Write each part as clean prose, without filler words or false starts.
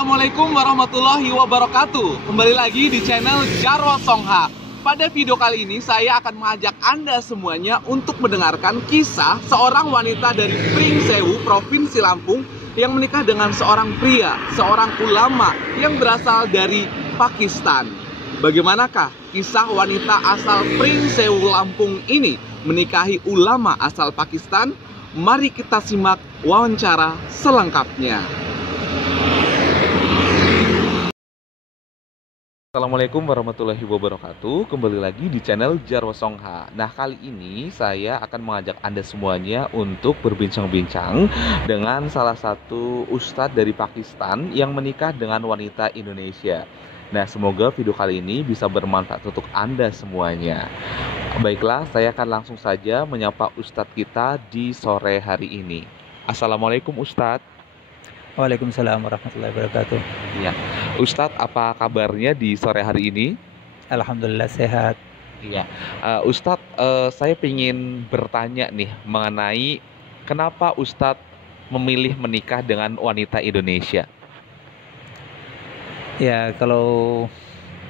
Assalamualaikum warahmatullahi wabarakatuh. Kembali lagi di channel Jarwo Songha. Pada video kali ini saya akan mengajak Anda semuanya untuk mendengarkan kisah seorang wanita dari Pringsewu, Provinsi Lampung yang menikah dengan seorang pria, seorang ulama yang berasal dari Pakistan. Bagaimanakah kisah wanita asal Pringsewu, Lampung ini menikahi ulama asal Pakistan? Mari kita simak wawancara selengkapnya. Assalamualaikum warahmatullahi wabarakatuh. Kembali lagi di channel Jarwo Songha. Nah, kali ini saya akan mengajak Anda semuanya untuk berbincang-bincang dengan salah satu ustadz dari Pakistan yang menikah dengan wanita Indonesia. Nah, semoga video kali ini bisa bermanfaat untuk Anda semuanya. Baiklah, saya akan langsung saja menyapa ustadz kita di sore hari ini. Assalamualaikum ustadz. Waalaikumsalam warahmatullahi wabarakatuh. Ya, Ustadz, apa kabarnya di sore hari ini? Alhamdulillah sehat. Iya, Ustadz, saya ingin bertanya nih mengenai kenapa Ustadz memilih menikah dengan wanita Indonesia? Ya, kalau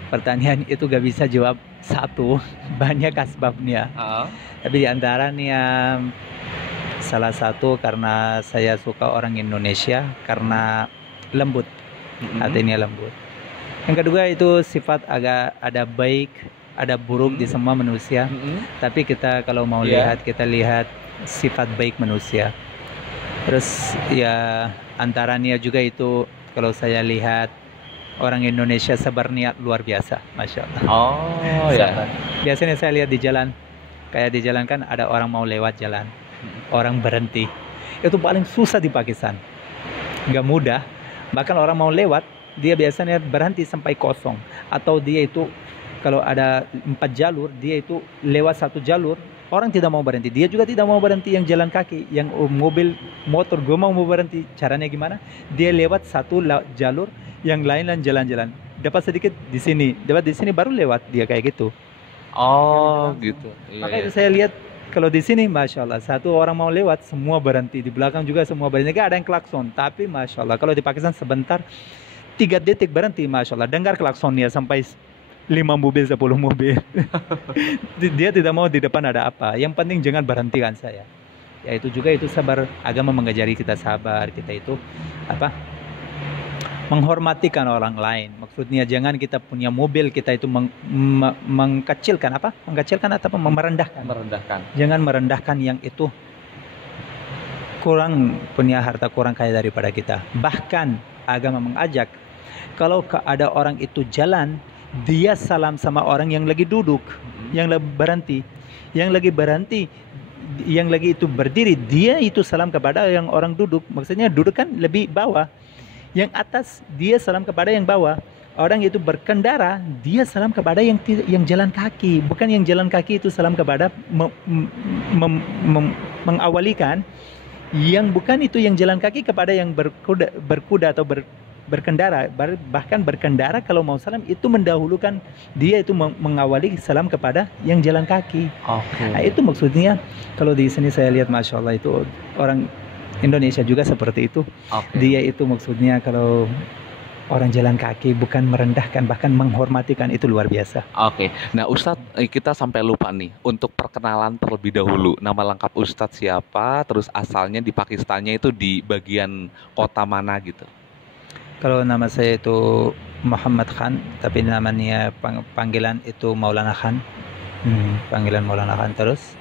pertanyaan itu gak bisa jawab satu, banyak asbabnya. Tapi di antaranya salah satu karena saya suka orang Indonesia karena lembut, hatinya lembut. Yang kedua itu sifat agak ada baik, ada buruk di semua manusia. Tapi kita kalau mau lihat, kita lihat sifat baik manusia. Terus ya antaranya juga itu kalau saya lihat orang Indonesia sabar niat luar biasa, masya Allah. Oh ya. Biasanya saya lihat di jalan, kayak di jalan kan ada orang mau lewat jalan. Orang berhenti itu paling susah di Pakistan, nggak mudah. Bahkan orang mau lewat, dia biasanya berhenti sampai kosong. Atau dia itu kalau ada 4 jalur, dia itu lewat 1 jalur, orang tidak mau berhenti, dia juga tidak mau berhenti. Yang jalan kaki, yang mobil motor gue mau berhenti, caranya gimana? Dia lewat 1 jalur, yang lain jalan-jalan, dapat sedikit di sini, dapat di sini, baru lewat dia kayak gitu. Oh gitu. Makanya saya lihat kalau di sini, masya Allah, 1 orang mau lewat, semua berhenti. Di belakang juga semua berhenti. Gak ada yang klakson. Tapi masya Allah, kalau di Pakistan sebentar, 3 detik berhenti, masya Allah. Dengar klaksonnya sampai 5 mobil, 10 mobil. Dia tidak mau di depan ada apa. Yang penting jangan berhentikan saya. Ya itu juga itu sabar. Agama mengajari kita sabar. Kita itu apa? Menghormatikan orang lain. Maksudnya jangan kita punya mobil, kita itu mengkecilkan apa? Mengkecilkan atau merendahkan. Jangan merendahkan yang itu kurang punya harta, kurang kaya daripada kita. Bahkan agama mengajak kalau ada orang itu jalan, dia salam sama orang yang lagi duduk, yang lagi berhenti, yang lagi itu berdiri, dia itu salam kepada yang orang duduk. Maksudnya duduk kan lebih bawah. Yang atas dia salam kepada yang bawah. Orang itu berkendara, dia salam kepada yang jalan kaki. Bukan yang jalan kaki itu salam kepada mengawalikan. Yang bukan itu yang jalan kaki kepada yang berkuda atau berkendara. Bahkan berkendara kalau mau salam itu mendahulukan, dia itu mengawali salam kepada yang jalan kaki. Nah, itu maksudnya kalau di sini saya lihat, masya Allah, itu orang Indonesia juga seperti itu. Dia itu maksudnya kalau orang jalan kaki bukan merendahkan, bahkan menghormatikan, itu luar biasa. Nah Ustadz, kita sampai lupa nih untuk perkenalan terlebih dahulu. Nama lengkap Ustadz siapa? Terus asalnya di Pakistannya itu di bagian kota mana gitu? Kalau nama saya itu Muhammad Khan, tapi namanya panggilan itu Maulana Khan. Panggilan Maulana Khan. Terus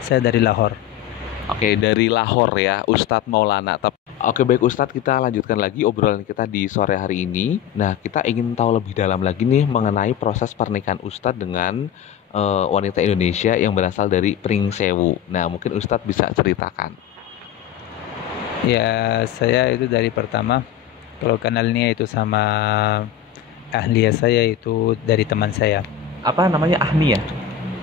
saya dari Lahore. Dari Lahore ya, Ustadz Maulana. Baik Ustadz, kita lanjutkan lagi obrolan kita di sore hari ini. Nah, kita ingin tahu lebih dalam lagi nih mengenai proses pernikahan Ustadz dengan wanita Indonesia yang berasal dari Pringsewu. Nah, mungkin Ustadz bisa ceritakan. Ya, saya itu dari pertama, kalau kenalnya itu sama ahliya saya itu dari teman saya. Apa namanya, ahliya?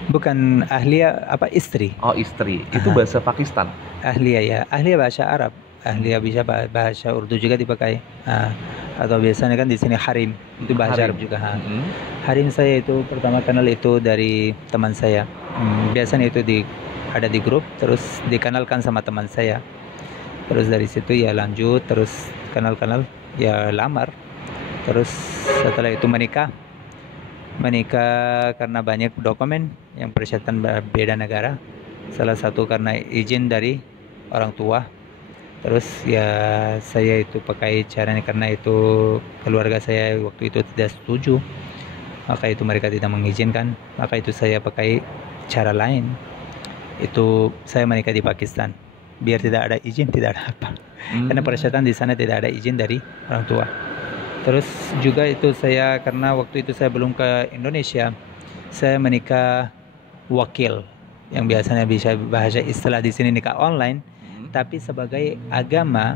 Bukan ahliya, apa, istri. Oh, istri. Itu bahasa Pakistan. Ahliya ya, ahliya bahasa Arab. Ahliya bisa bahasa Urdu juga dipakai. Atau biasanya kan di sini harim, itu bahasa Arab juga. Harim saya itu pertama kenal itu dari teman saya. Biasanya itu ada di grup, terus dikenalkan sama teman saya. Terus dari situ ya lanjut, terus kenal ya lamar. Terus setelah itu menikah karena banyak dokumen yang persyaratan beda negara. Salah satu karena izin dari orang tua. Terus ya saya itu pakai caranya karena itu keluarga saya waktu itu tidak setuju, maka itu mereka tidak mengizinkan, maka itu saya pakai cara lain. Itu saya menikah di Pakistan biar tidak ada izin, tidak ada apa. Karena persyaratan di sana tidak ada izin dari orang tua. Terus juga itu saya karena waktu itu saya belum ke Indonesia, saya menikah wakil, yang biasanya bisa bahasa istilah di sini nikah online. Tapi sebagai agama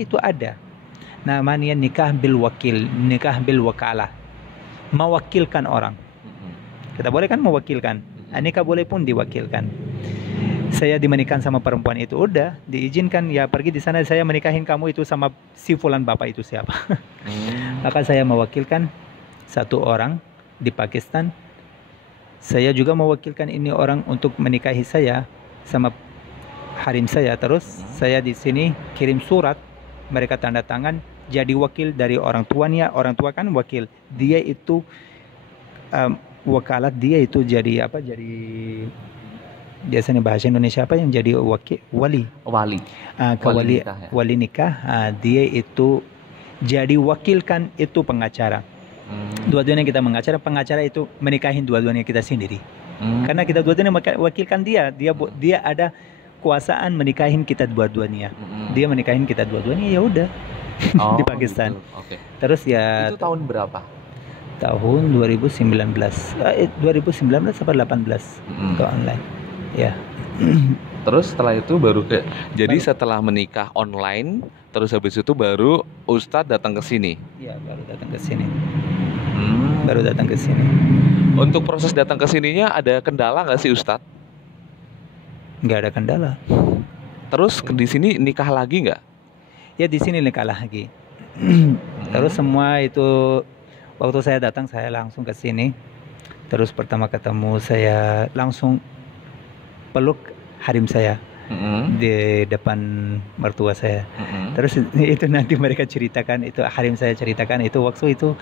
itu ada namanya nikah bil wakil, nikah bil wakalah, mewakilkan orang. Kita boleh kan mewakilkan, nikah boleh pun diwakilkan. Saya dimenikahkan sama perempuan itu, udah diizinkan ya pergi di sana, saya menikahin kamu itu sama si fulan bapak itu siapa. Maka saya mewakilkan satu orang di Pakistan, saya juga mewakilkan ini orang untuk menikahi saya sama harim saya. Terus saya di sini kirim surat, mereka tanda tangan jadi wakil dari orang tuanya. Orang tua kan wakil, dia itu wakalat, dia itu jadi apa, jadi biasanya bahasa Indonesia apa yang jadi wakil, wali wali nikah, dia itu jadi wakilkan itu pengacara. Dua-duanya kita pengacara itu menikahin dua-duanya kita sendiri. Karena kita dua-duanya wakilkan dia ada kuasaan menikahin kita dua-duanya. Dia menikahin kita dua-duanya, ya udah. Di Pakistan. Gitu. Okay. Terus ya itu tahun berapa? Tahun 2019 atau 18 ke online. Ya. Terus setelah itu baru setelah menikah online, terus habis itu baru Ustadz datang ke sini. Iya, baru datang ke sini. Baru datang ke sini. Untuk proses datang ke sininya ada kendala nggak sih Ustadz? Nggak ada kendala. Terus di sini nikah lagi nggak? Ya di sini nikah lagi. Terus semua itu waktu saya datang saya langsung ke sini. Terus pertama ketemu saya langsung peluk harim saya di depan mertua saya. Terus itu nanti mereka ceritakan, itu harim saya ceritakan itu waktu itu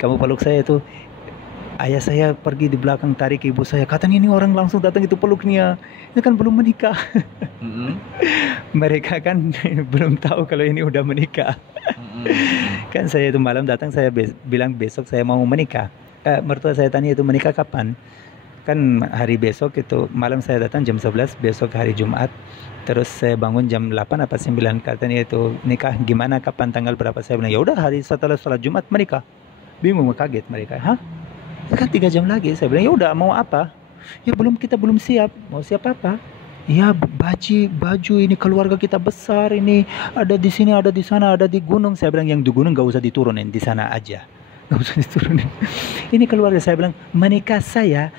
kamu peluk saya itu. Ayah saya pergi di belakang tarik ibu saya, katanya ini orang langsung datang itu peluknya, ini kan belum menikah. Mereka kan belum tahu kalau ini udah menikah. Kan saya itu malam datang, saya bilang besok saya mau menikah. Mertua saya tanya itu menikah kapan? Kan hari besok itu malam saya datang jam 11, besok hari Jumat. Terus saya bangun jam 8 apa 9, katanya itu nikah gimana, kapan, tanggal berapa? Saya bilang ya udah hari setelah sholat Jumat menikah. Bingung, kaget mereka. Hah? Kan 3 jam lagi. Saya bilang ya udah mau apa? Ya kita belum siap. Mau siap apa? Ya baju ini keluarga kita besar ini, ada di sini, ada di sana, ada di gunung. Saya bilang yang di gunung gak usah diturunin, di sana aja. Gak usah diturunin. Ini keluarga, saya bilang menikah saya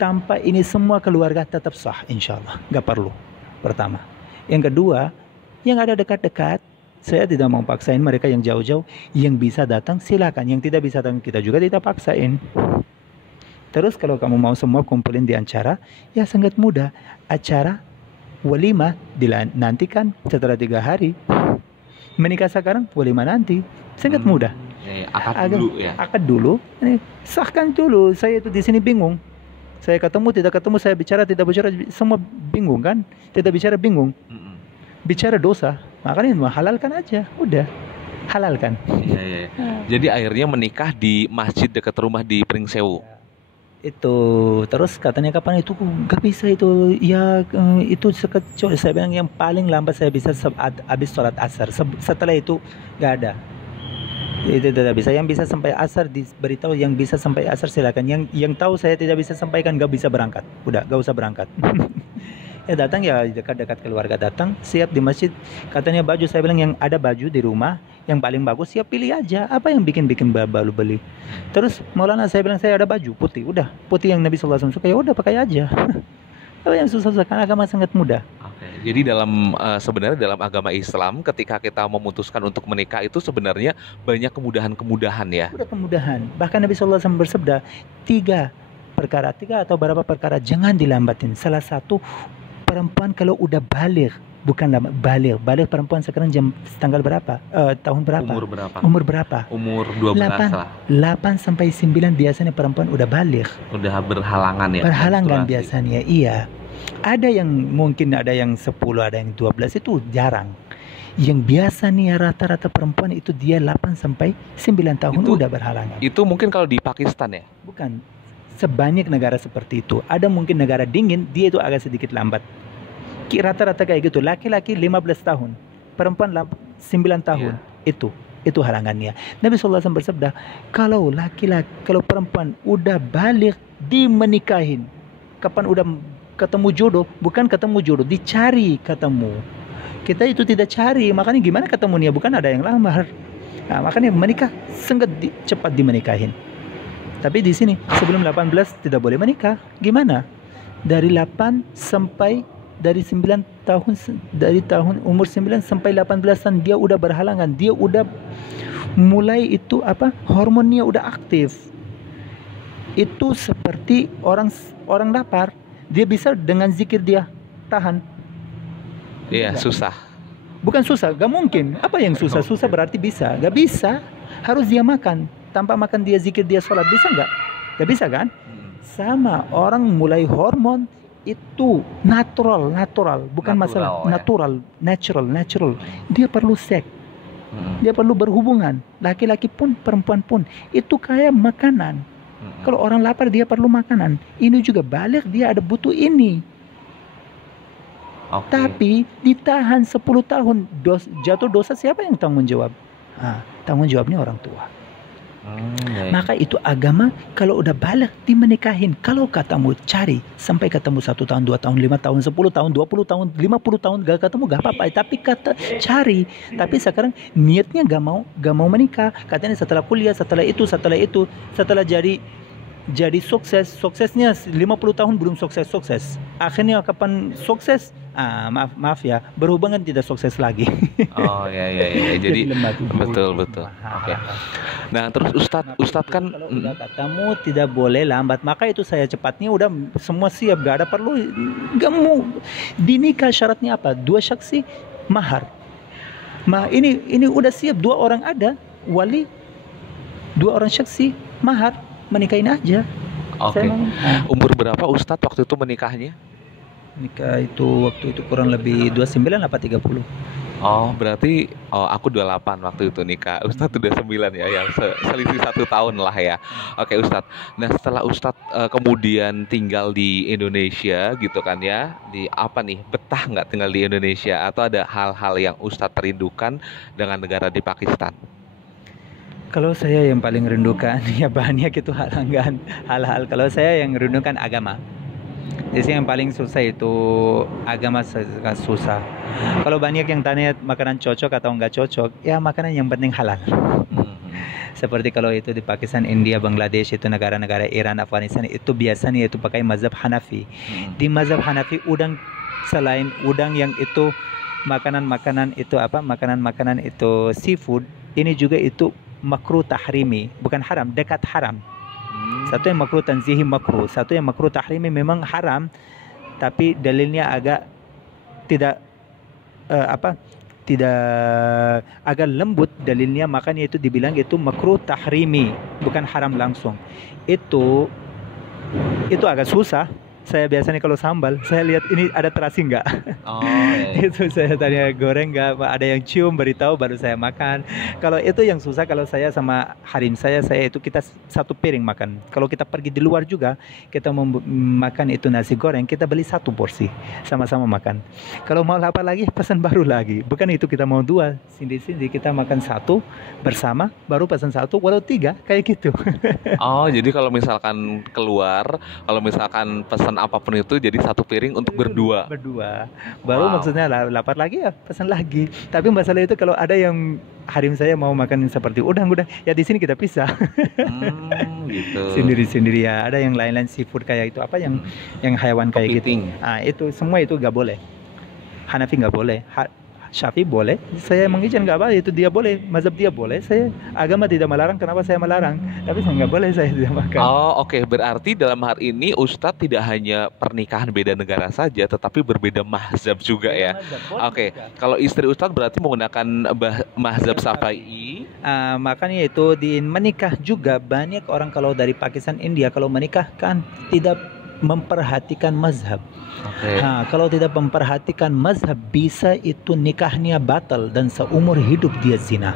tanpa ini semua keluarga tetap sah insya Allah. Gak perlu. Pertama. Yang kedua, yang ada dekat-dekat, saya tidak mau paksain mereka yang jauh-jauh. Yang bisa datang silakan, yang tidak bisa datang kita juga tidak paksain. Terus kalau kamu mau semua kumpulin di acara, ya sangat mudah. Acara walimah dinantikan setelah 3 hari. Menikah sekarang, walimah nanti. Sangat mudah. Akad dulu. Sahkan dulu. Saya itu di sini bingung. Saya ketemu, tidak ketemu, saya bicara, tidak bicara, semua bingung kan? Tidak bicara bingung. Bicara dosa, makanya halalkan aja, udah halalkan. Iya. Jadi akhirnya menikah di masjid dekat rumah di Pringsewu. Itu terus katanya kapan itu nggak bisa itu ya itu sekecil. Saya bilang yang paling lambat saya bisa habis sholat asar. Setelah itu nggak ada. Itu tidak bisa. Yang bisa sampai asar diberitahu, yang bisa sampai asar silakan. Yang tahu saya tidak bisa sampaikan nggak bisa berangkat. Udah nggak usah berangkat. Ya datang ya dekat-dekat keluarga datang, siap di masjid. Katanya baju, saya bilang yang ada baju di rumah yang paling bagus siap pilih aja. Apa yang bikin baru beli. Terus Maulana saya bilang saya ada baju putih, udah putih yang Nabi SAW suka, ya udah pakai aja. Apa yang susah kan agama sangat mudah. Jadi sebenarnya dalam agama Islam ketika kita memutuskan untuk menikah itu sebenarnya banyak kemudahan-kemudahan ya. Udah kemudahan. Bahkan Nabi SAW bersabda 3 atau berapa perkara jangan dilambatin. Salah satu perempuan kalau udah balik Bukan lama, balik. Balik perempuan sekarang tanggal berapa? Tahun berapa? Umur berapa? Umur berapa? Umur 12 lah. 8 sampai 9 biasanya perempuan udah balik. Udah berhalangan ya? Berhalangan menstruasi. biasanya, iya. Ada yang mungkin ada yang 10, ada yang 12, itu jarang. Yang biasa nih rata-rata perempuan itu dia 8 sampai 9 tahun udah berhalangan. Itu mungkin kalau di Pakistan ya? Bukan. Sebanyak negara seperti itu. Ada mungkin negara dingin, dia itu agak sedikit lambat. Rata-rata kayak gitu. Laki-laki 15 tahun, perempuan 9 tahun. Itu halangannya. Nabi SAW bersabda, kalau perempuan udah balik, dimenikahin. Kapan udah ketemu jodoh? Bukan ketemu jodoh, dicari ketemu. Kita itu tidak cari, makanya gimana ketemunya? Bukan ada yang lamar. Nah, makanya menikah sangat cepat dimenikahin. Tapi di sini sebelum 18 tidak boleh menikah. Gimana? Dari 8 sampai dari 9 tahun, dari tahun umur 9 sampai 18-an dia udah berhalangan, dia udah mulai itu hormonnya udah aktif. Itu seperti orang lapar, dia bisa dengan zikir dia tahan. Iya, susah. Bukan susah, gak mungkin. Apa yang susah? Susah berarti bisa. Gak bisa, harus dia makan. Tanpa makan dia zikir, dia sholat, bisa gak? Gak bisa kan? Sama orang mulai hormon itu natural, bukan masalah natural. Dia perlu seks, dia perlu berhubungan, laki-laki pun perempuan pun. Itu kayak makanan. Kalau orang lapar dia perlu makanan. Ini juga balik, dia ada butuh ini. Tapi ditahan 10 tahun, jatuh dosa siapa yang tanggung jawab? Tanggung jawabnya orang tua. Maka itu agama, kalau udah balik dimenikahin. Kalau katamu cari sampai ketemu 1 tahun, 2 tahun, 5 tahun, 10 tahun, 20 tahun, 50 tahun gak ketemu gak apa-apa. Tapi cari. Tapi sekarang niatnya gak mau menikah. Katanya setelah kuliah, setelah jadi suksesnya 50 tahun belum sukses. Akhirnya kapan sukses? Maaf ya, berhubungan tidak sukses lagi. Oh ya. Jadi betul. Oke. Nah, terus Ustadz kan kalau udah katamu tidak boleh lambat. Maka itu saya cepatnya udah semua siap, gak ada perlu, gak mau dinikah. Syaratnya apa? 2 saksi, mahar. Ini udah siap, 2 orang ada wali, 2 orang saksi, mahar, menikahin aja. Oke. Umur berapa Ustadz waktu itu menikahnya? Nikah itu waktu itu kurang lebih 29 apa 30. Oh, berarti aku 28 waktu itu nikah. Ustadz udah 9 ya, yang selisih 1 tahun lah ya. Oke Ustadz. Nah, setelah Ustadz kemudian tinggal di Indonesia gitu kan ya, di apa nih, betah nggak tinggal di Indonesia? Atau ada hal-hal yang Ustadz rindukan dengan negara di Pakistan? Kalau saya yang paling rindukan ya banyak itu hal-hal. Kalau saya yang rindukan agama. Jadi yang paling susah itu agama, sangat susah. Kalau banyak yang tanya makanan cocok atau enggak cocok, ya makanan yang penting halal. Seperti kalau itu di Pakistan, India, Bangladesh, itu negara-negara Iran, Afghanistan, itu biasanya itu pakai mazhab Hanafi. Di mazhab Hanafi selain udang yang itu makanan itu seafood, ini juga itu makruh tahrimi, bukan haram, dekat haram. Satu yang makruh tanzihi makruh, satu yang makruh tahrimi memang haram, tapi dalilnya agak tidak agak lembut dalilnya, makanya itu dibilang itu makruh tahrimi, bukan haram langsung. Itu agak susah. Saya biasanya kalau sambal, saya lihat ini ada terasi enggak. Itu saya tanya goreng enggak, ada yang cium beritahu baru saya makan. Kalau itu yang susah. Kalau saya sama harim saya itu kita 1 piring makan. Kalau kita pergi di luar juga, kita mau makan itu nasi goreng, kita beli 1 porsi, sama-sama makan. Kalau mau lapar lagi, pesan baru lagi. Bukan itu kita mau 2, sendiri-sendiri kita makan 1 bersama, baru pesan 1 walau 3, kayak gitu. Jadi kalau misalkan keluar, kalau misalkan pesan apapun itu jadi 1 piring untuk berdua. Baru maksudnya lapar lagi ya pesan lagi. Tapi masalah itu kalau ada yang harim saya mau makan seperti udang ya di sini kita pisah. Gitu. Sendiri-sendiri ya. Ada yang lain-lain seafood kayak itu yang hewan kayak kepiting. Gitu. Itu semua itu nggak boleh. Hanafi nggak boleh. Syafi'i boleh, saya mengizinkan nggak apa, itu dia boleh, mazhab dia boleh, saya agama tidak melarang, kenapa saya melarang? Tapi saya nggak boleh saya tidak makan. Oh, oke. Berarti dalam hal ini Ustadz tidak hanya pernikahan beda negara saja, tetapi berbeda mazhab juga ya. Oke. Kalau istri Ustadz berarti menggunakan mazhab Syafi'i. Makanya itu di menikah juga banyak orang kalau dari Pakistan, India kalau menikah kan tidak memperhatikan mazhab. Kalau tidak memperhatikan mazhab, bisa itu nikahnya batal dan seumur hidup dia zina.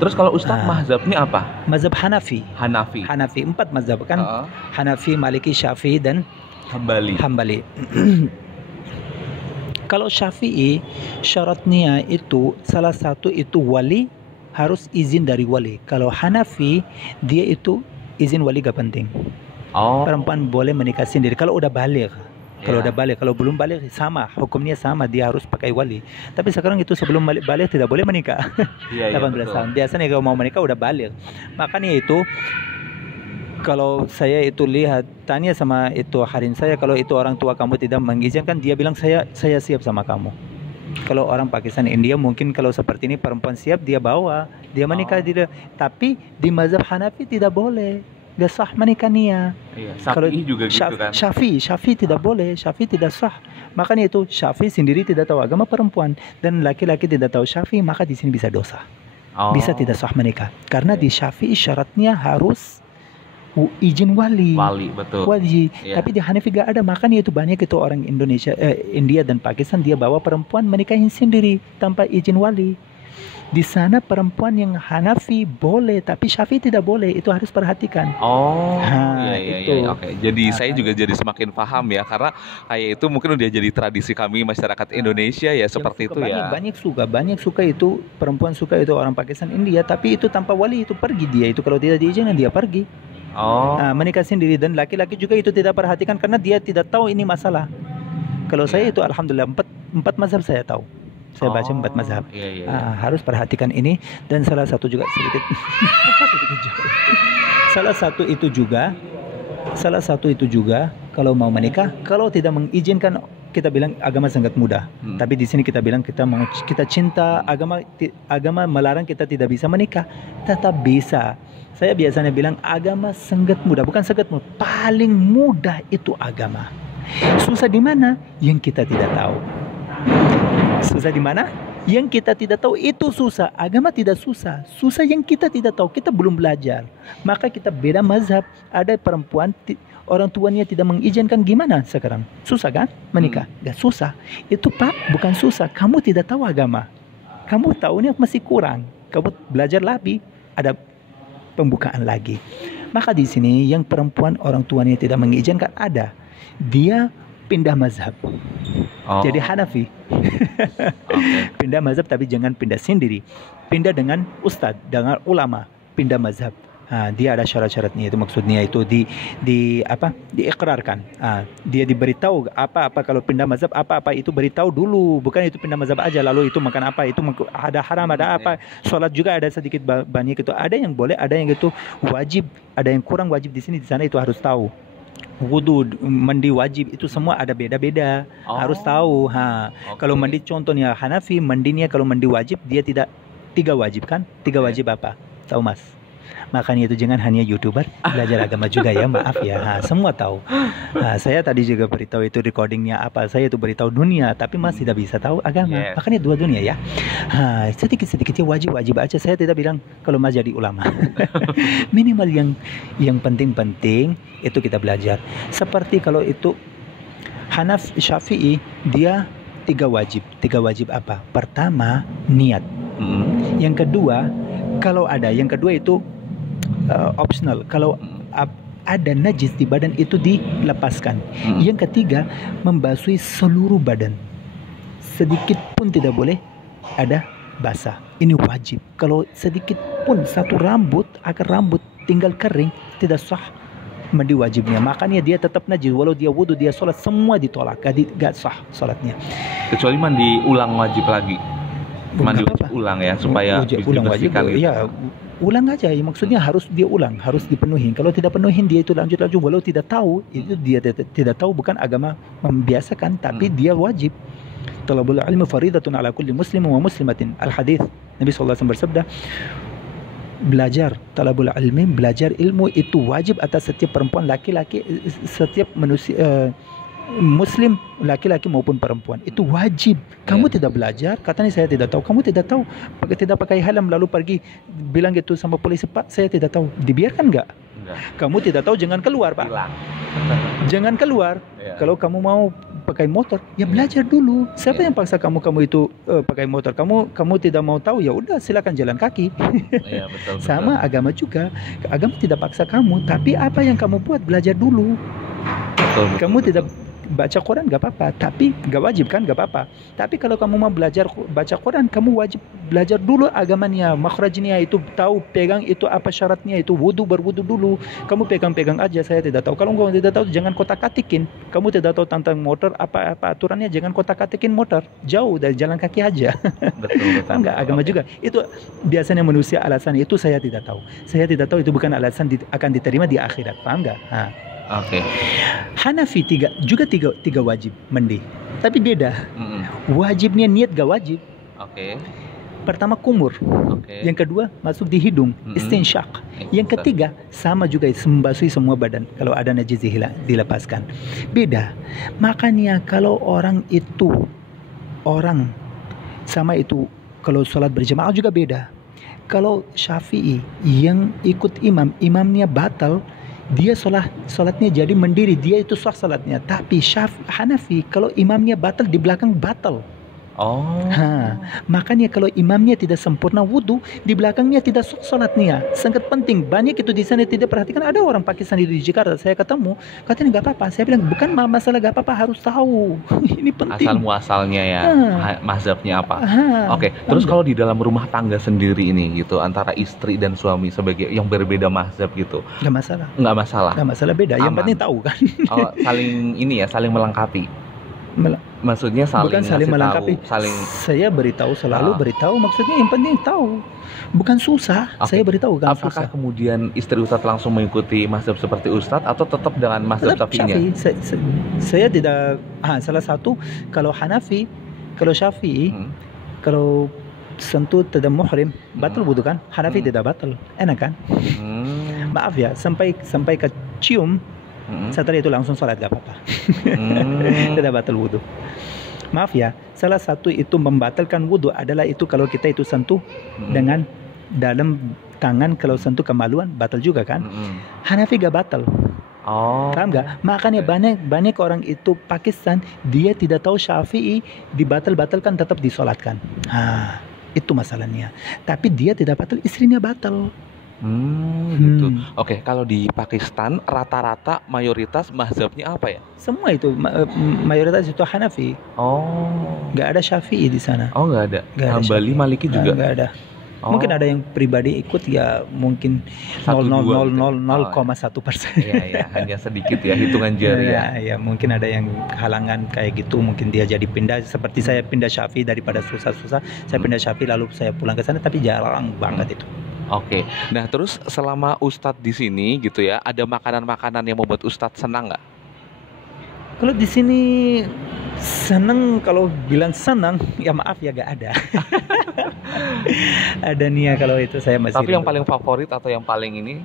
Terus kalau Ustadz mazhabnya apa? Mazhab Hanafi. Hanafi. 4 mazhab kan. Hanafi, Maliki, Syafi'i dan Hambali. Kalau Syafi'i syaratnya itu salah satu itu wali, harus izin dari wali. Kalau Hanafi dia itu izin wali gak penting. Perempuan boleh menikah sendiri kalau udah balik. Kalau udah balik, kalau belum balik sama, hukumnya sama, dia harus pakai wali. Tapi sekarang itu sebelum balik tidak boleh menikah. 18 tahun. Biasanya kalau mau menikah udah balik. Makanya itu kalau saya itu lihat, tanya sama itu harim saya, kalau itu orang tua kamu tidak mengizinkan, dia bilang saya siap sama kamu. Kalau orang Pakistan, India mungkin kalau seperti ini perempuan siap, dia bawa, dia menikah tidak. Tapi di mazhab Hanafi tidak boleh. Gak sah menikahnya. Kalau juga gitu kan. Syafi'i tidak boleh, Syafi'i tidak sah. Makanya itu Syafi'i sendiri tidak tahu agama perempuan dan laki-laki tidak tahu Syafi'i, maka di sini bisa dosa. Bisa tidak sah menikah. Karena di Syafi'i syaratnya harus izin wali. Betul. Wali. Tapi di Hanafi gak ada, makanya itu banyak itu orang India dan Pakistan dia bawa perempuan menikahin sendiri tanpa izin wali. Di sana perempuan yang Hanafi boleh, tapi Syafi'i tidak boleh. Itu harus perhatikan. Iya. Oke. Jadi saya juga jadi semakin paham ya, karena kayak itu mungkin udah jadi tradisi kami masyarakat Indonesia ya, seperti itu ya. Banyak suka itu perempuan suka itu orang Pakistan, India, tapi itu tanpa wali, itu pergi dia itu kalau tidak diizinkan dia pergi. Menikah sendiri, dan laki-laki juga itu tidak perhatikan karena dia tidak tahu ini masalah. Kalau saya itu alhamdulillah empat mazhab saya tahu. Saya baca 4 mazhab. Harus perhatikan ini, dan salah satu juga sedikit salah satu itu juga kalau mau menikah, kalau tidak mengizinkan, kita bilang agama sangat mudah. Tapi di sini kita bilang kita cinta agama melarang kita tidak bisa menikah, tetap bisa. Saya biasanya bilang agama sangat mudah, bukan sangat mudah, paling mudah itu agama. Susah di mana? Yang kita tidak tahu. Susah di mana? Yang kita tidak tahu itu susah. Agama tidak susah. Susah yang kita tidak tahu. Kita belum belajar. Maka kita beda mazhab. Ada perempuan orang tuanya tidak mengizinkan, gimana sekarang? Susah kan menikah? Gak susah. Itu bukan susah. Kamu tidak tahu agama. Kamu tahunya masih kurang. Kamu belajar lagi. Ada pembukaan lagi. Maka di sini yang perempuan orang tuanya tidak mengizinkan ada. Dia pindah mazhab. Jadi Hanafi. Pindah mazhab, tapi jangan pindah sendiri. Pindah dengan ustadz, dengan ulama. Pindah mazhab. Dia ada syarat-syaratnya, itu maksudnya itu diikrarkan. Dia diberitahu apa kalau pindah mazhab apa itu beritahu dulu, bukan itu pindah mazhab aja lalu itu makan apa, itu ada haram, ada apa. Sholat juga ada sedikit banyak itu, ada yang boleh, ada yang itu wajib, ada yang kurang wajib. Di sini di sana itu harus tahu. Wudu, mandi wajib, itu semua ada beda-beda. Harus tahu. Kalau mandi contohnya Hanafi, mandinya kalau mandi wajib dia tidak 3 wajib kan? 3 wajib apa? Tahu Mas? Makanya itu jangan hanya YouTuber, belajar agama juga ya, maaf ya. Semua tahu. Saya tadi juga beritahu itu recordingnya apa. Saya itu beritahu dunia, tapi Mas tidak bisa tahu agama. Makanya 2 dunia ya. Sedikit-sedikitnya wajib aja. Saya tidak bilang kalau Mas jadi ulama. Minimal yang penting-penting itu kita belajar. Seperti kalau itu Hanafi, Syafi'i, dia 3 wajib. 3 wajib apa? Pertama, niat. Yang kedua, kalau ada. Yang kedua itu optional. Kalau ada najis di badan itu dilepaskan. Yang ketiga, membasuhi seluruh badan. Sedikit pun tidak boleh ada basah. Ini wajib. Kalau sedikit pun satu akar rambut tinggal kering, tidak sah mandi wajibnya. Makanya dia tetap najis. Walau dia wudu, dia sholat, semua ditolak. Gak sah sholatnya. Kecuali mandi ulang wajib lagi. Mandi wajib ulang ya, supaya ulang wajib gitu. Ya, ulang aja ya, maksudnya harus dia ulang, harus dipenuhi. Kalau tidak penuhin dia itu lanjut walau tidak tahu, itu dia tidak tahu, bukan agama membiasakan, tapi dia wajib. talabul ilmi faridatun ala kulli muslim wa muslimatin. Al-hadis Nabi SAW bersabda, belajar talabul ilmi, belajar ilmu itu wajib atas setiap perempuan, laki-laki, setiap manusia, muslim, laki-laki maupun perempuan, itu wajib. Kamu tidak belajar, katanya saya tidak tahu, kamu tidak tahu, tidak pakai helm lalu pergi bilang gitu sama polisi, Pak saya tidak tahu, dibiarkan nggak? Kamu tidak tahu, jangan keluar Pak. Jangan keluar. Kalau kamu mau pakai motor, ya belajar dulu. Siapa yang paksa kamu itu pakai motor? Kamu tidak mau tahu, ya udah silakan jalan kaki. Betul. Sama agama juga. Agama tidak paksa kamu, tapi apa yang kamu buat, belajar dulu. Kamu tidak baca Quran gak apa-apa, tapi gak wajib kan, gak apa-apa. Tapi kalau kamu mau belajar baca Quran, kamu wajib belajar dulu agamanya, makhrajnya itu, tahu pegang itu apa syaratnya, itu berwudu dulu. Kamu pegang-pegang aja, saya tidak tahu. Kalau kamu tidak tahu, jangan kotak-katikin. Kamu tidak tahu tentang motor, apa aturannya, jangan kotak-katikin motor. Jauh dari jalan kaki aja. Betul. Enggak, agama juga. Itu biasanya manusia alasan itu saya tidak tahu. Saya tidak tahu itu bukan alasan akan diterima di akhirat. Paham enggak? Hanafi juga tiga wajib mandi, tapi beda. Wajibnya niat gak wajib. Pertama kumur, yang kedua masuk di hidung, istinsyak. Yang ketiga sama juga membasahi semua badan. Kalau ada najis dilepaskan. Beda. Makanya kalau orang sama itu, kalau sholat berjamaah juga beda. Kalau Syafi'i yang ikut imamnya batal, dia sholatnya jadi mendiri, dia itu sah sholatnya. Tapi Hanafi kalau imamnya batal, di belakang batal. Makanya kalau imamnya tidak sempurna wudu, di belakangnya tidak sah sholatnya. Sangat penting. Banyak itu di sana tidak perhatikan. Ada orang Pakistan itu di Jakarta, saya ketemu, katanya nggak apa-apa. Saya bilang bukan masalah nggak apa-apa, harus tahu. Ini penting. Asal muasalnya ya, mazhabnya apa. Terus kalau di dalam rumah tangga sendiri ini gitu, antara istri dan suami sebagai yang berbeda mazhab gitu, nggak masalah, beda. Yang penting tahu kan. Saling melengkapi. Maksudnya bukan saling melengkapi. Saya beritahu, selalu beritahu. Maksudnya yang penting tahu, bukan susah. Saya beritahu kan. Apakah susah. Kemudian istri Ustadz langsung mengikuti mazhab seperti Ustadz atau tetap dengan mazhab Syafi'inya? Saya tidak. Salah satu, kalau Hanafi, kalau Syafi'i, kalau sentuh tidak muhrim batal wudu kan? Hanafi tidak batal, enak kan? Maaf ya, sampai ke cium. Setelah itu langsung sholat gak apa-apa. Tidak batal wudhu. Maaf ya, salah satu itu membatalkan wudhu adalah itu kalau kita itu sentuh dengan dalam tangan, kalau sentuh kemaluan batal juga kan. Hanafi gak batal. Paham gak? Makanya banyak orang itu Pakistan, dia tidak tahu Syafi'i dibatalkan tetap disolatkan. Itu masalahnya. Tapi dia tidak batal, istrinya batal. Gitu. Kalau di Pakistan rata-rata mayoritas mazhabnya apa ya? Semua itu mayoritas itu Hanafi. Nggak ada Syafi'i di sana. Nggak ada. Hambali, Maliki juga. Nggak ada. Mungkin ada yang pribadi ikut ya, mungkin 0,000,1%. Iya, hanya sedikit ya, hitungan jari ya. Ya, mungkin ada yang halangan kayak gitu, mungkin dia jadi pindah. Seperti saya pindah Syafi'i daripada susah-susah, saya pindah Syafi'i lalu saya pulang ke sana, tapi jarang banget itu. Nah terus selama Ustadz di sini gitu ya, ada makanan-makanan yang membuat Ustadz senang nggak? Kalau di sini senang, kalau bilang senang ya maaf ya gak ada. Ada nih ya kalau itu saya masih. Tapi yang paling favorit atau yang paling ini?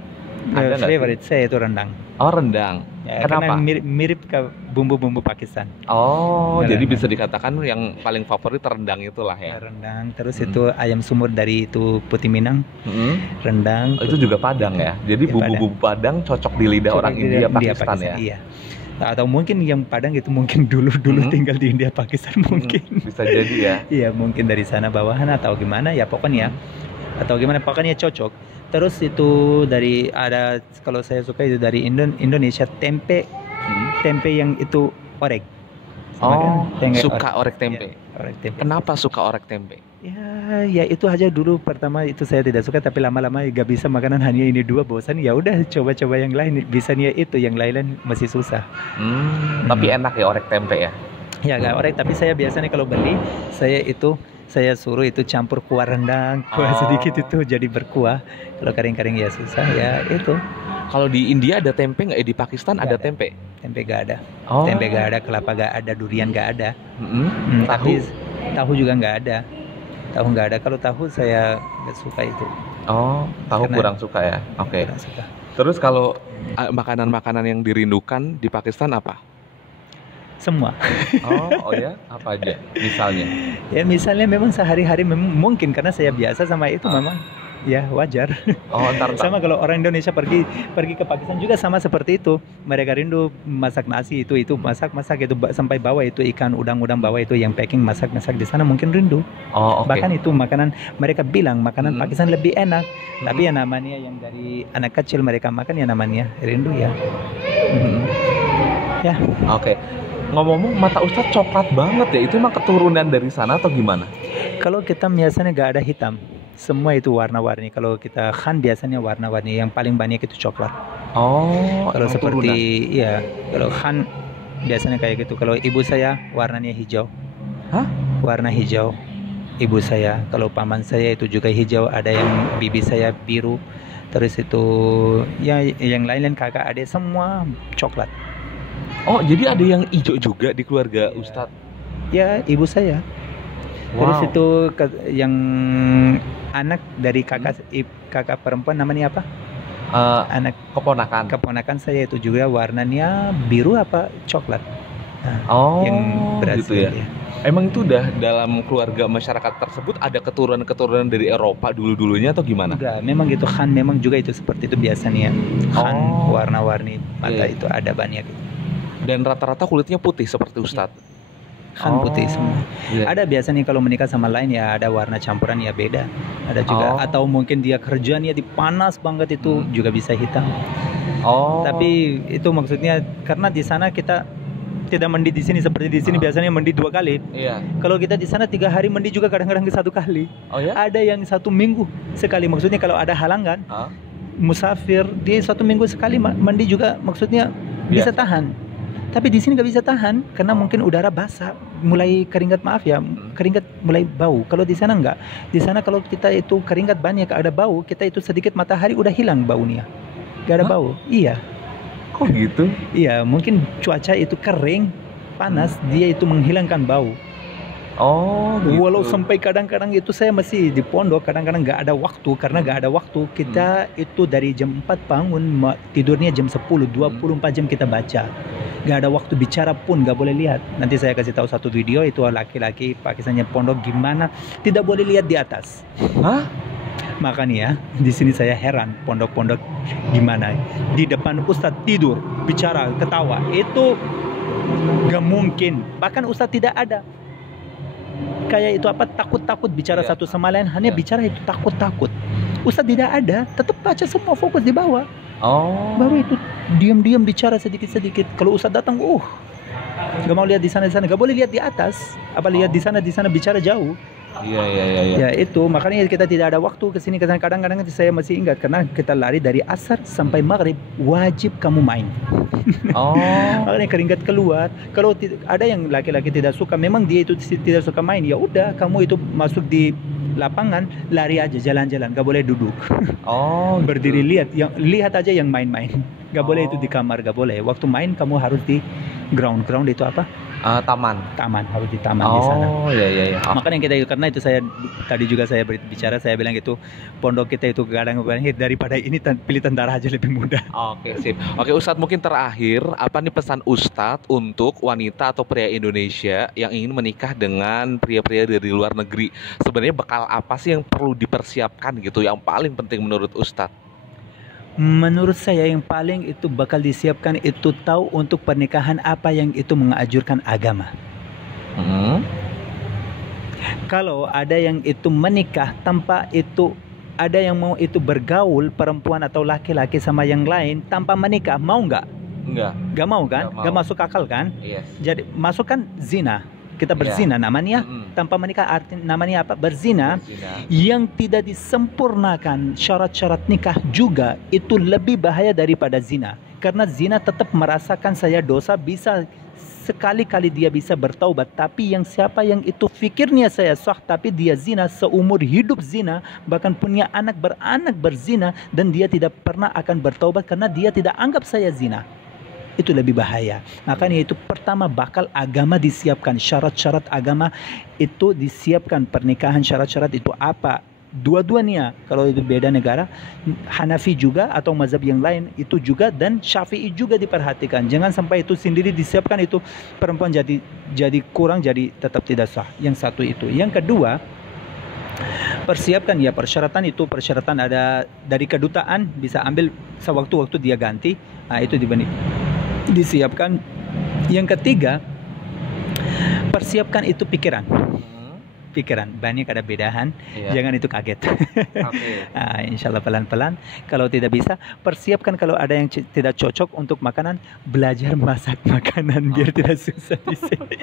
Ada favorite saya itu rendang. Rendang. Ya, kenapa? Karena mirip ke bumbu-bumbu Pakistan. Jadi bisa dikatakan yang paling favorit rendang itulah ya. Rendang, terus itu ayam sumur dari itu Putih Minang. Rendang. Itu juga Padang ya. Jadi bumbu-bumbu Padang cocok di lidah orang India Pakistan ya. Iya. Atau mungkin yang Padang itu mungkin dulu tinggal di India Pakistan mungkin. Bisa jadi ya. Iya, mungkin dari sana bawahan atau gimana ya pokoknya. Pokoknya cocok. Terus itu ada, kalau saya suka itu dari Indonesia, tempe yang itu orek. Suka orek tempe. Ya, orek tempe. Kenapa suka orek tempe? Ya itu aja dulu pertama itu saya tidak suka, tapi lama-lama gak bisa makanan hanya ini dua, bosan. Ya udah coba-coba yang lain, bisanya itu, yang lain masih susah. Tapi enak ya orek tempe ya. Ya gak orek, tapi saya biasanya kalau beli saya itu saya suruh itu campur kuah rendang, kuah sedikit itu jadi berkuah. Kalau kering-kering ya susah ya itu. Kalau di India ada tempe nggak? Di Pakistan ada tempe? Tempe gak ada. Tempe gak ada, kelapa gak ada, durian gak ada. Tahu? Tapi tahu juga nggak ada. Tahu nggak ada. Kalau tahu saya nggak suka itu. Tahu kurang suka ya? Oke. Kurang suka. Terus kalau makanan-makanan yang dirindukan di Pakistan apa? Semua. Oh ya? Apa aja misalnya? Ya misalnya memang sehari-hari mungkin karena saya biasa sama itu memang. Ya wajar. Entar. Sama kalau orang Indonesia pergi ke Pakistan juga sama seperti itu. Mereka rindu masak nasi itu masak itu sampai bawa itu ikan udang-udang bawa itu yang packing masak di sana mungkin rindu. Okay. Bahkan itu makanan mereka bilang makanan Pakistan lebih enak. Tapi yang namanya yang dari anak kecil mereka makan ya namanya rindu ya. Ya. Oke. Ngomong-ngomong mata Ustadz coklat banget ya. Itu emang keturunan dari sana atau gimana? Kalau kita biasanya gak ada hitam. Semua itu warna-warni. Kalau kita Khan biasanya warna-warni. Yang paling banyak itu coklat. Kalau seperti iya, kalau Khan biasanya kayak gitu. Kalau ibu saya warnanya hijau. Warna hijau. Ibu saya. Kalau paman saya itu juga hijau. Ada yang bibi saya biru. Terus itu ya yang lain-lain kakak adik semua coklat. Jadi ada yang hijau juga di keluarga Ustadz? Ya, ibu saya. Terus itu yang anak dari kakak perempuan namanya apa? Anak keponakan saya itu juga warnanya biru apa coklat. Yang Brasil gitu ya. Emang itu udah dalam keluarga masyarakat tersebut ada keturunan-keturunan dari Eropa dulu-dulunya atau gimana? Enggak, memang gitu Khan memang juga itu seperti itu biasanya. Khan warna-warni mata itu ada banyak. Dan rata-rata kulitnya putih seperti Ustadz. Khan putih semua. Ada biasanya kalau menikah sama lain ya ada warna campuran ya beda. Ada juga atau mungkin dia kerjanya di panas banget itu juga bisa hitam. Tapi itu maksudnya karena di sana kita tidak mandi di sini seperti di sini biasanya mandi 2 kali. Kalau kita di sana 3 hari mandi juga kadang-kadang 1 kali. Ada yang 1 minggu sekali. Maksudnya kalau ada halangan musafir dia 1 minggu sekali mandi juga maksudnya bisa tahan. Tapi di sini nggak bisa tahan karena mungkin udara basah, mulai keringat keringat mulai bau. Kalau di sana nggak. Di sana kalau kita itu keringat banyak ada bau, kita itu sedikit matahari udah hilang baunya. Gak ada bau. Iya. Kok gitu? Iya, mungkin cuaca itu kering, panas, dia itu menghilangkan bau. Gitu. Walau sampai kadang-kadang itu saya masih di pondok, kadang-kadang nggak ada waktu karena nggak ada waktu. Kita itu dari jam 4 bangun tidurnya jam 10, 24 jam kita baca. Nggak ada waktu bicara pun nggak boleh lihat. Nanti saya kasih tahu satu video itu laki-laki Pakistannya pondok gimana tidak boleh lihat di atas. Makanya di sini saya heran pondok-pondok gimana di depan Ustadz tidur bicara ketawa itu nggak mungkin. Bahkan Ustadz tidak ada. Kayak itu apa takut-takut bicara satu sama lain hanya bicara itu takut-takut. Ustadz tidak ada, tetap baca semua fokus di bawah. Baru itu diam-diam bicara sedikit-sedikit. Kalau Ustadz datang, nggak mau lihat di sana, nggak boleh lihat di atas. Apa lihat di sana bicara jauh. Iya. Ya itu makanya kita tidak ada waktu ke sini ke sana. Kadang-kadang saya masih ingat karena kita lari dari asar sampai maghrib wajib kamu main. Makanya keringat keluar. Kalau ada yang laki-laki tidak suka, memang dia itu tidak suka main. Ya udah kamu itu masuk di lapangan lari aja jalan-jalan, gak boleh duduk. Berdiri lihat aja yang main-main. Gak boleh itu di kamar, gak boleh. Waktu main kamu harus di ground itu apa? Taman harus di taman di sana. Iya. Makanya kita karena itu saya tadi juga saya bicara saya bilang itu pondok kita itu kadang-kadang daripada ini pilih tentara aja lebih mudah. Oke, sip. Oke, Ustadz mungkin terakhir apa nih pesan Ustadz untuk wanita atau pria Indonesia yang ingin menikah dengan pria-pria dari luar negeri? Sebenarnya bekal apa sih yang perlu dipersiapkan gitu yang paling penting menurut Ustadz? Menurut saya yang paling itu bakal disiapkan itu tahu untuk pernikahan apa yang itu menganjurkan agama. Kalau ada yang itu menikah tanpa itu ada yang mau itu bergaul perempuan atau laki-laki sama yang lain tanpa menikah mau nggak? Nggak mau kan? Nggak masuk akal kan? Jadi masukkan zina. Kita berzina namanya tanpa menikah namanya apa? Berzina. Yang tidak disempurnakan syarat-syarat nikah juga itu lebih bahaya daripada zina. Karena zina tetap merasakan saya dosa, bisa sekali-kali dia bisa bertaubat, tapi yang siapa yang itu fikirnya saya sah tapi dia zina, seumur hidup zina, bahkan punya anak beranak berzina, dan dia tidak pernah akan bertaubat karena dia tidak anggap saya zina. Itu lebih bahaya. Makanya itu pertama, bakal agama disiapkan, syarat-syarat agama itu disiapkan. Pernikahan syarat-syarat itu apa? Dua-duanya, kalau itu beda negara, Hanafi juga atau mazhab yang lain itu juga, dan Syafi'i juga diperhatikan. Jangan sampai itu sendiri disiapkan, itu perempuan jadi kurang, jadi tetap tidak sah. Yang satu itu. Yang kedua, persiapkan ya persyaratan itu, persyaratan ada dari kedutaan, bisa ambil sewaktu-waktu dia ganti. Nah, itu disiapkan. Yang ketiga, persiapkan itu pikiran, banyak ada bedahan, jangan itu kaget. Nah, insya Allah pelan-pelan. Kalau tidak bisa, persiapkan kalau ada yang tidak cocok untuk makanan, belajar masak makanan biar tidak susah di sini.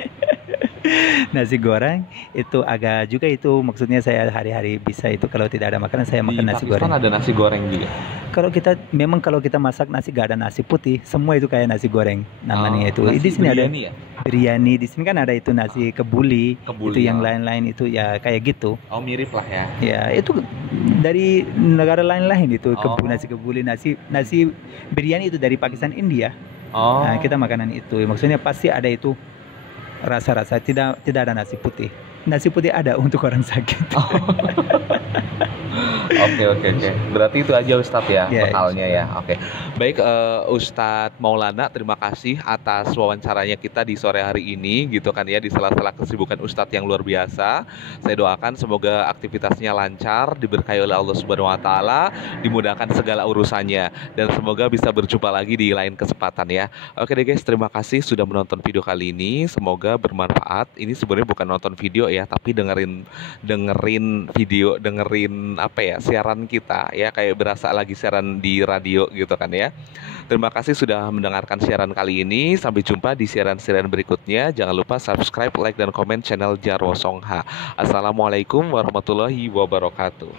Nasi goreng itu agak juga, itu maksudnya saya hari-hari bisa itu, kalau tidak ada makanan saya makan nasi goreng. Ada nasi goreng juga. Kalau kita memang kalau kita masak nasi, gak ada nasi putih, semua itu kayak nasi goreng namanya. Itu di sini ada biryani, di sini kan ada itu nasi kebuli itu yang lain-lain itu ya kayak gitu. Oh, mirip lah ya. Ya itu dari negara lain-lain itu. Nasi kebuli, nasi biryani itu dari Pakistan, India. Nah, kita makanan itu maksudnya pasti ada itu rasa-rasa, tidak ada nasi putih. Nasi putih ada untuk orang sakit. Oke. Berarti itu aja Ustadz ya, bekalnya ya. Oke. Baik, Ustadz Maulana, terima kasih atas wawancaranya kita di sore hari ini gitu kan ya, di sela-sela kesibukan Ustadz yang luar biasa. Saya doakan semoga aktivitasnya lancar, diberkahi oleh Allah Subhanahu wa taala, dimudahkan segala urusannya, dan semoga bisa berjumpa lagi di lain kesempatan ya. Oke deh guys, terima kasih sudah menonton video kali ini. Semoga bermanfaat. Ini sebenarnya bukan nonton video ya, tapi dengerin video, dengerin apa ya, siaran kita ya, kayak berasa lagi siaran di radio gitu kan ya. Terima kasih sudah mendengarkan siaran kali ini. Sampai jumpa di siaran-siaran berikutnya. Jangan lupa subscribe, like, dan komen channel Jarwo Songha. Assalamualaikum warahmatullahi wabarakatuh.